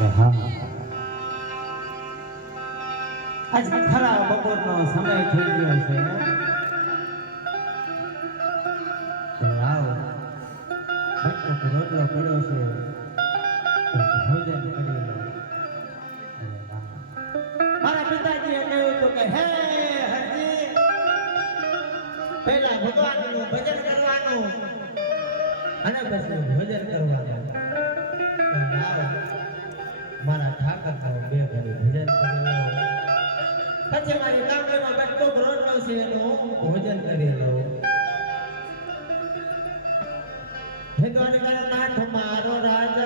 હા. આજ ખરા બપોરનો સમય થઈ ગયો છે. તો આવ. બટકો રોટલો કર્યો છે. તો ભોજન કરી લો. અરે. મારા પિતાજીએ કહ્યું હતું કે ભજન કરવાનું અને પછી ભોજન કરવાનું. તો મારા ઠાકર બે ઘરે ભજન કરી લો પછી મારી ગામડામાં બટકો રોટલો છે એનું ભોજન કરી લઉં હે દ્વારકાનાથ મારો રાજા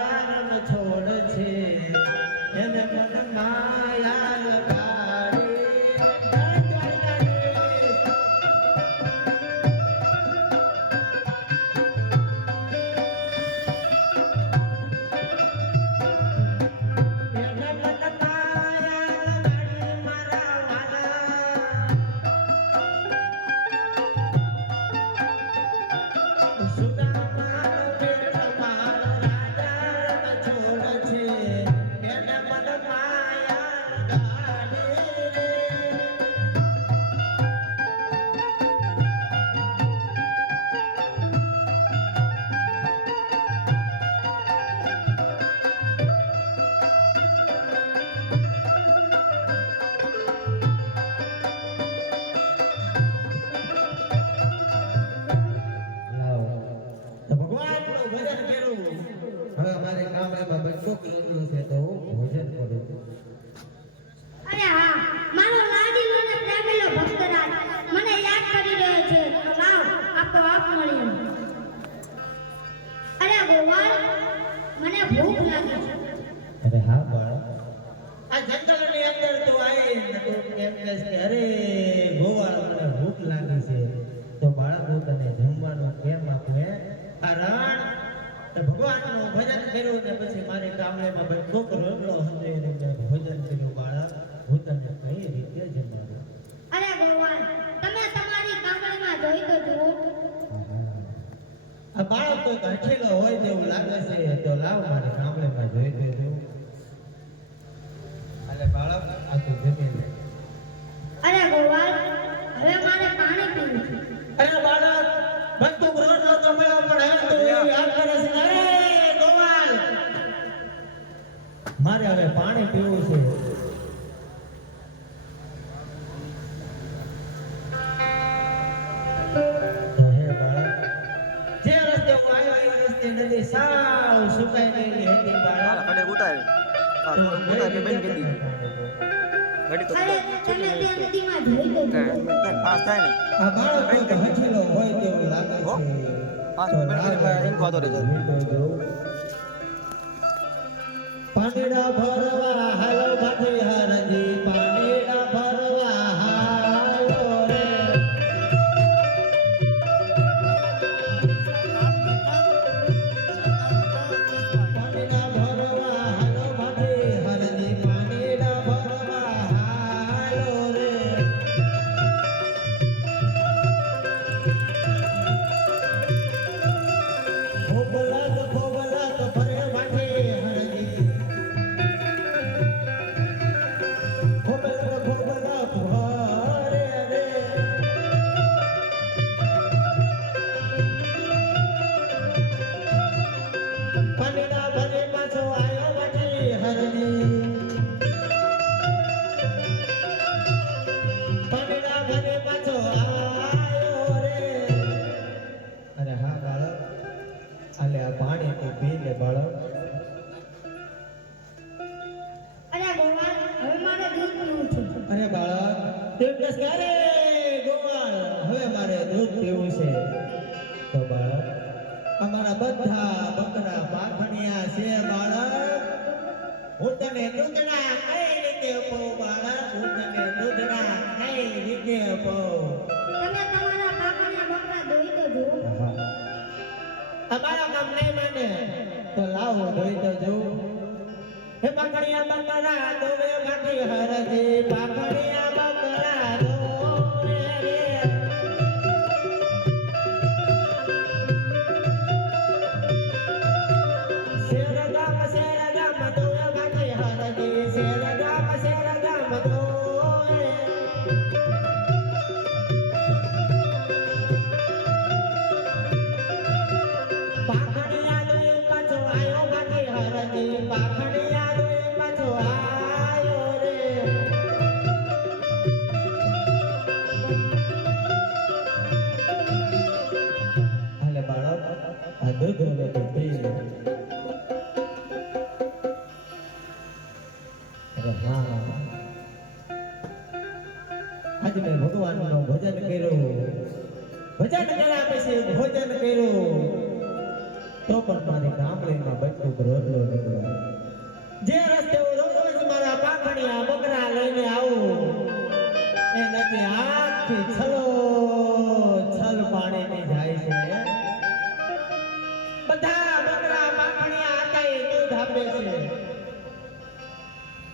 કરું અરે હા મારો લાડીલો ને પ્રેમીલો ભક્તરાજ મને યાદ કરી રહ્યો છે. તો લાવ આપો આપ મળીએ. અરે ગોવાળ મને ભૂખ લાગી છે. અરે હા બાળક. આ જંગલની અંદર તું આવી ને તું એમ કહેશ કે અરે ગોવાળ મને ભૂખ લાગી છે. તો બાળક તને જમવાનું કેમ આપું હે? આ રણ તે ભગવાનનું ભજન કર્યું ને પછી મારી ગામડેમાં ભાઈ છોકરો રોટલો હતો એને ભજન કર્યું બાળક હું તને કઈ રીતે જમાડું? અરે ભગવાન તમે તમારી ગામડેમાં જોઈ તો જુઓ. આ બાળક કોઈ હઠેલો હોય તેવું લાગે છે તો લાવ મારે. હવે પાણી પીવું છે. તો જે રસ્તે હું આવ્યો એ રસ્તે નદી સાવ સુકાઈ ગયેલી હતી બાળક. કડે ઉતારે. હા ઉતારે બેન કરી દીધી તો તે નદીમાં જોઈ તો પાસ થાય ને. આ બાળક કોઈ હોય તેવું લાગે છે. પાંચ તો મિનિટ એમ ખાતો તો જોઉં. પાણીડા ભરવા હાલો ભાથી હરજી. પી બાળક? અરે બાળક કહેશ ગોપાલ હવે મારે દૂધ પીવું છે. તો બાળક અમારા બધા બકરા પાખણિયા છે બાળક. હું તને દૂધના કઈ રીતે અપાઉં બાળક? હું તને દૂધના કઈ રીતે તમે તમારા કાકાના બકરા તો અમારા કામ નહીં માને તો લાવો જોઈ તો જોઉં હે પાકડિયા બકરા દોવે ગાઠી હરજી પાકડિયા બકરા ભજન કર્યા પછી ભોજન કર્યું. તો પણ મારી ગામડીમાં બચકું રોટલો નીકળ્યો. જે રસ્તે હું રોજ મારા પાખણિયા બકરા લઈને આવું, એ નદી આખી છલો છલ પાણીની જાય છે. બધા બકરા પાખણિયા એ દૂધ આપે છે.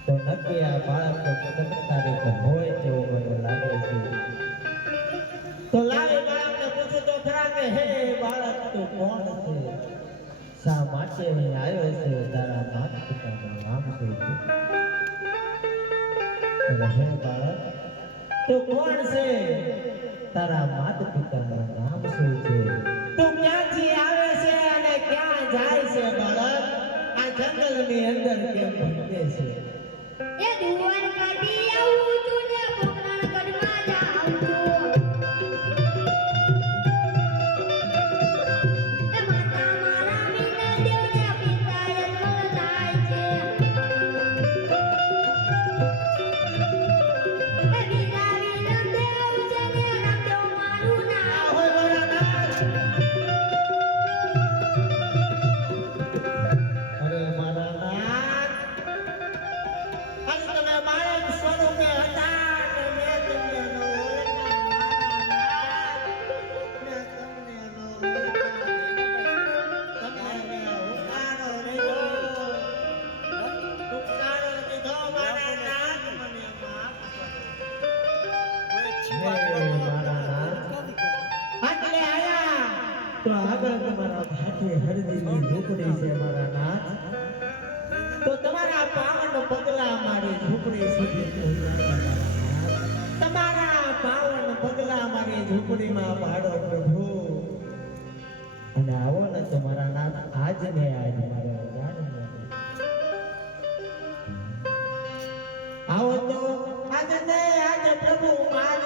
તો નક્કી આ બાળક તો ચમત્કારિક હોય માટે અહીં આવ્યો છે? તારા માતા પિતાનું નામ છે છે? તારા માતા પિતાનું નામ શું છે? તું ક્યાંથી આવે છે અને ક્યાં જાય છે? આ જંગલની અંદર કેમ ભટકે છે? તો આગળ તમારા ભાગે હરદીની ઝૂંપડી છે મારા નાથ. તો તમારા પાવન પગલા મારી ઝૂંપડી સુધી. તમારા પાવન પગલા મારી ઝૂંપડીમાં પાડો પ્રભુ. અને આવો ને તમારા મારા નાથ, આજ ને આજ મારા આવો તો, આજ ને આજ પ્રભુ મારી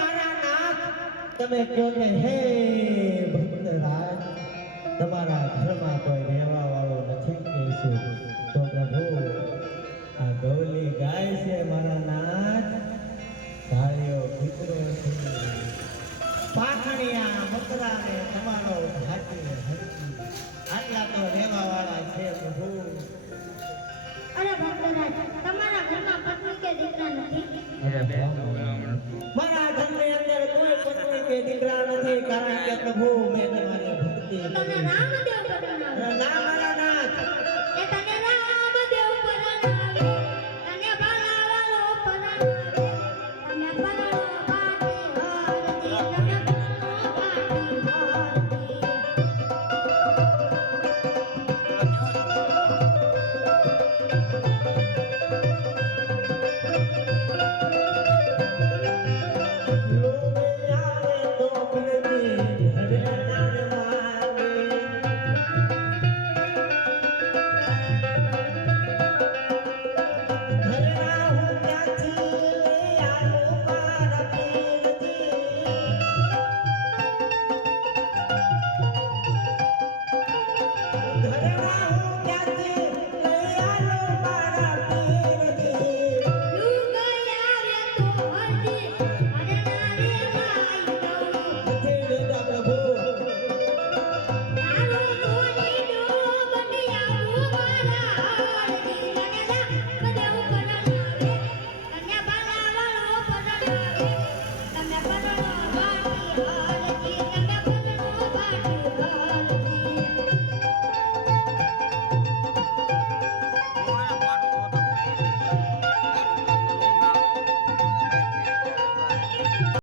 મારા નાથ, તમે કહો કે હે ભક્તરાજ? તમારા ઘરમાં કોઈ રહેવા વાળો નથી કહેશું તો પ્રભુ, આ ગૌલી ગાય છે મારા નાથ. ધાર્યો કૂતરો છે. બકરા તમારો હરકી. આટલા તો Beneran.